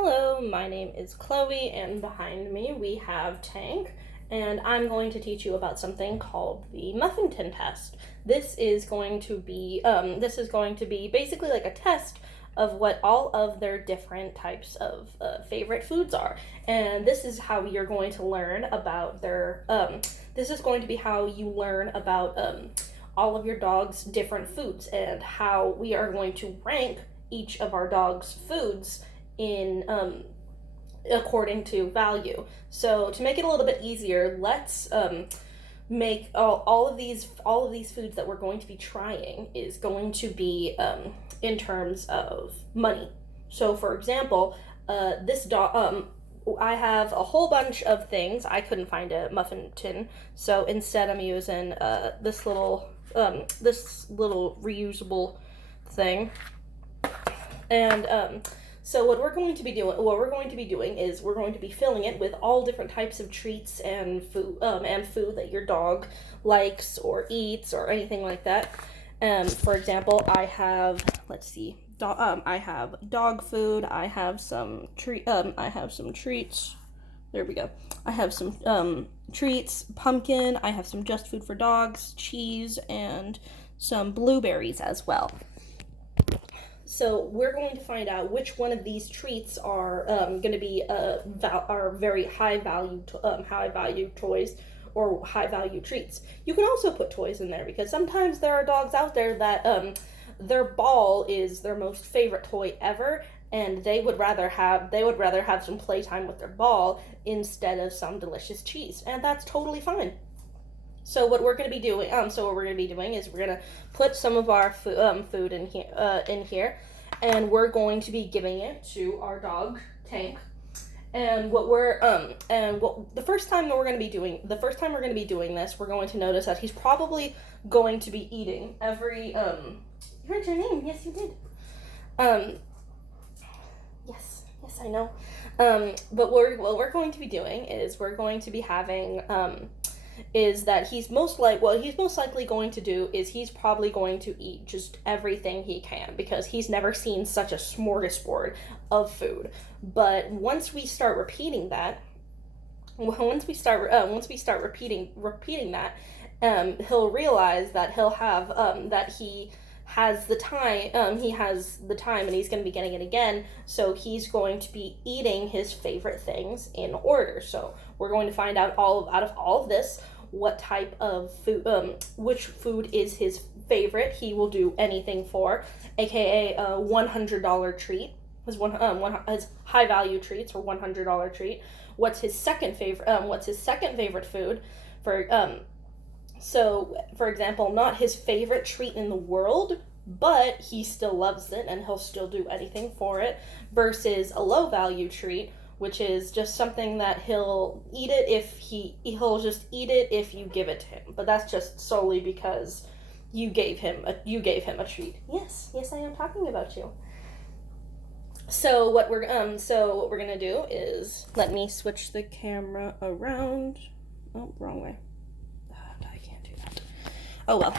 Hello, my name is Chloe, and behind me we have Tank, and I'm going to teach you about something called the Muffin Tin Test. This is going to be basically like a test of what all of their different types of favorite foods are, and this is how you're going to learn about their. This is going to be how you learn about all of your dog's different foods and how we are going to rank each of our dog's foods in according to value. So to make it a little bit easier, let's make all of these foods that we're going to be trying is going to be in terms of money. So for example, this dog. I have a whole bunch of things. I couldn't find a muffin tin, so instead I'm using this little reusable thing. And so what we're going to be doing is we're going to be filling it with all different types of treats and food that your dog likes or eats or anything like that. For example, I have I have dog food. I have some treats. There we go. I have some treats, pumpkin. I have some just food for dogs, cheese, and some blueberries as well. So we're going to find out which one of these treats are going to be are very high value toys or high value treats. You can also put toys in there because sometimes there are dogs out there that their ball is their most favorite toy ever, and they would rather have some playtime with their ball instead of some delicious cheese, and that's totally fine. So what we're going to be doing, is we're going to put some of our food in here, and we're going to be giving it to our dog Tank. And the first time we're going to be doing this, we're going to notice that he's probably going to be eating every. You heard your name? Yes, you did. Yes, I know. But what we're going to be doing is we're going to be having is that he's most likely going to do is he's probably going to eat just everything he can because he's never seen such a smorgasbord of food. But once we start repeating that, repeating that, he'll realize that he has the time and he's going to be getting it again, so he's going to be eating his favorite things in order. So we're going to find out out of all of this what type of food, which food is his favorite. He will do anything for, aka a $100 treat. His high value treats or $100 treat. What's his second favorite food? So, for example, not his favorite treat in the world, but he still loves it and he'll still do anything for it, versus a low value treat, which is just something that he'll just eat it if you give it to him. But that's just solely because you gave him a treat. Yes, I am talking about you. So what we're gonna do is, let me switch the camera around. Oh, wrong way. Oh well.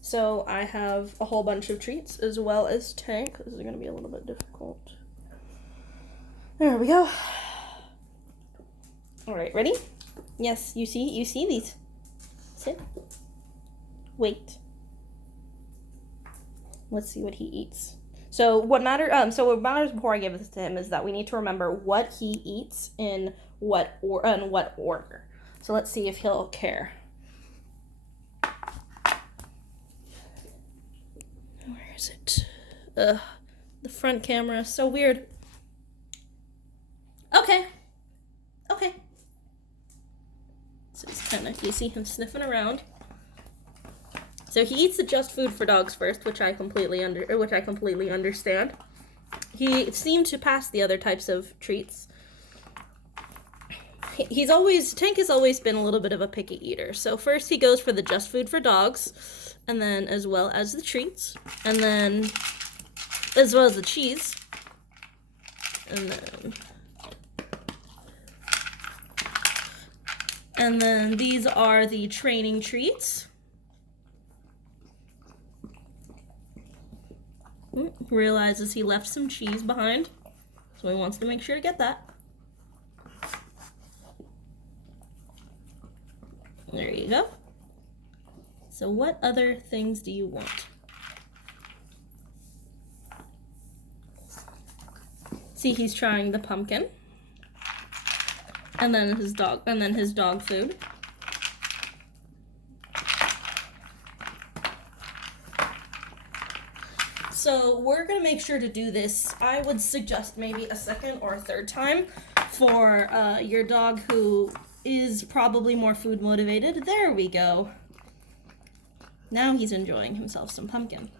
So I have a whole bunch of treats as well as Tank. This is going to be a little bit difficult. There we go. All right, ready? Yes, you see these. Sit. Wait. Let's see what he eats. So what matters before I give this to him is that we need to remember what he eats in what order. So let's see if he'll care. Is it? The front camera is so weird. Okay. So you see him sniffing around. So he eats the just food for dogs first, which I completely understand. He seemed to pass the other types of treats. Tank has always been a little bit of a picky eater. So first he goes for the just food for dogs, and then as well as the treats, and then as well as the cheese, and then these are the training treats. Realizes he left some cheese behind. So he wants to make sure to get that. There you go. So what other things do you want? See, he's trying the pumpkin. And then his dog food. So we're gonna make sure to do this. I would suggest maybe a second or a third time for your dog who is probably more food motivated. There we go. Now he's enjoying himself some pumpkin.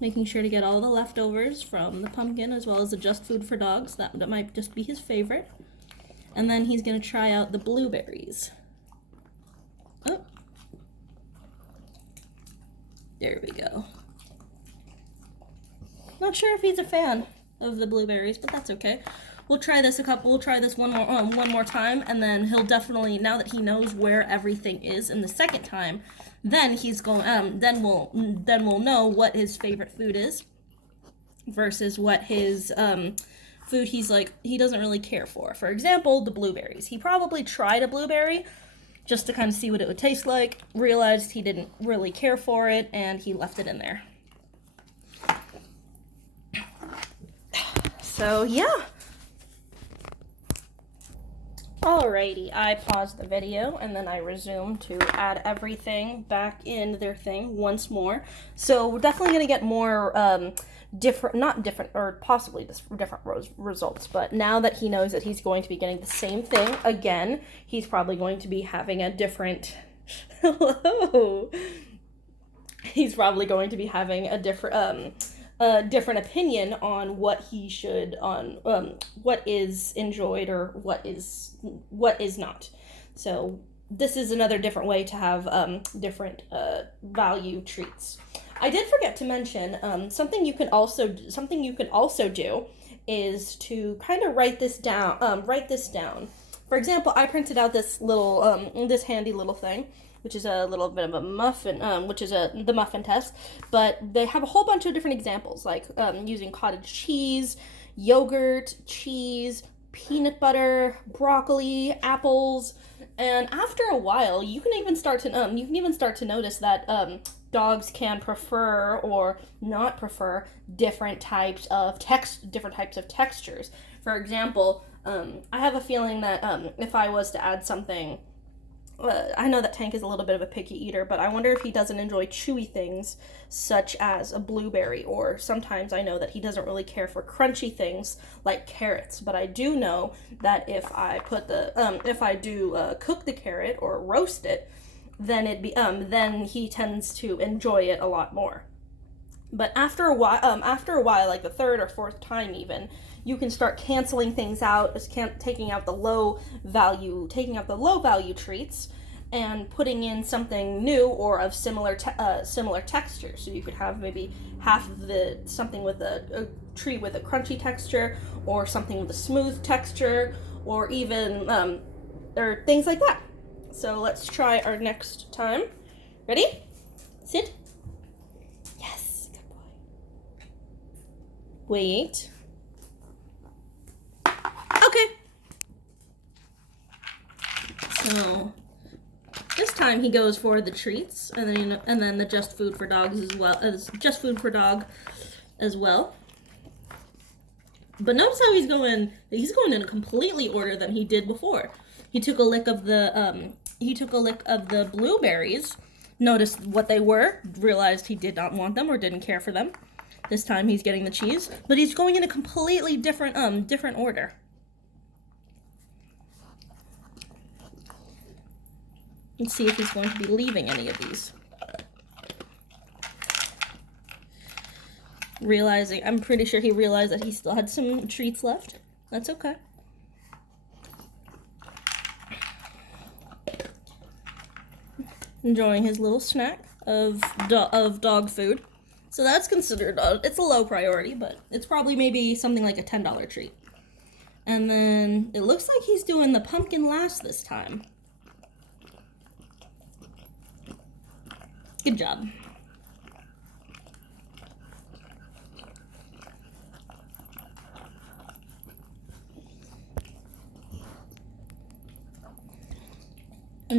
Making sure to get all the leftovers from the pumpkin as well as the just food for dogs. That might just be his favorite. And then he's gonna try out the blueberries. Oh. There we go. Not sure if he's a fan of the blueberries, but that's okay. We'll try this one more time, and then he'll definitely, now that he knows where everything is in the second time, then he's going then we'll know what his favorite food is versus what his food he doesn't really care for. For example, the blueberries. He probably tried a blueberry just to kind of see what it would taste like, realized he didn't really care for it, and he left it in there. So yeah. Alrighty, I paused the video and then I resumed to add everything back in their thing once more. So we're definitely going to get more possibly different results. But now that he knows that he's going to be getting the same thing again, he's probably going to be having a different... Hello! He's probably going to be having a different opinion on what he should, what is enjoyed or what is not. So this is another different way to have different value treats. I did forget to mention something you can also do is to kind of write this down. For example, I printed out this little this handy little thing, which is a little bit of a muffin, which is the muffin test, but they have a whole bunch of different examples, like using cottage cheese, yogurt, cheese, peanut butter, broccoli, apples, and after a while, you can even start to notice that dogs can prefer or not prefer different types of textures. For example, I have a feeling that if I was to add something. I know that Tank is a little bit of a picky eater, but I wonder if he doesn't enjoy chewy things such as a blueberry, or sometimes I know that he doesn't really care for crunchy things like carrots. But I do know that if I cook the carrot or roast it, then he tends to enjoy it a lot more. But after a while, like the third or fourth time even, you can start canceling things out, taking out the low value treats, and putting in something new or of similar texture. So you could have maybe half of something with a treat with a crunchy texture, or something with a smooth texture, or even or things like that. So let's try our next time. Ready? Sit. Yes, good boy. Wait. Okay. So this time he goes for the treats, and then the just food for dogs just food for dog as well. But notice how he's going in a completely order than he did before. He took a lick of the blueberries, noticed what they were, realized he did not want them or didn't care for them. This time he's getting the cheese, but he's going in a completely different order. Let's see if he's going to be leaving any of these. I'm pretty sure he realized that he still had some treats left. That's okay. Enjoying his little snack of dog food. So that's considered, it's a low priority, but it's probably maybe something like a $10 treat. And then it looks like he's doing the pumpkin last this time. Good job.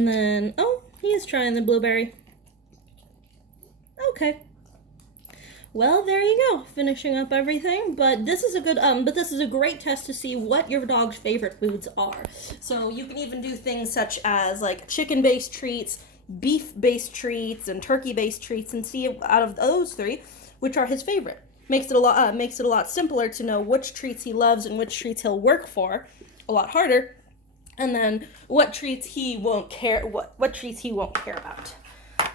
And then, oh, he is trying the blueberry. Okay. Well, there you go, finishing up everything. But this is a great test to see what your dog's favorite foods are. So you can even do things such as like chicken-based treats, beef-based treats, and turkey-based treats, and see out of those three which are his favorite. Makes it a lot simpler to know which treats he loves and which treats he'll work for. A lot harder. And then what treats he won't care what treats he won't care about.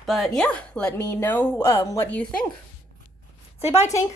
But yeah, let me know what you think. Say bye, Tink.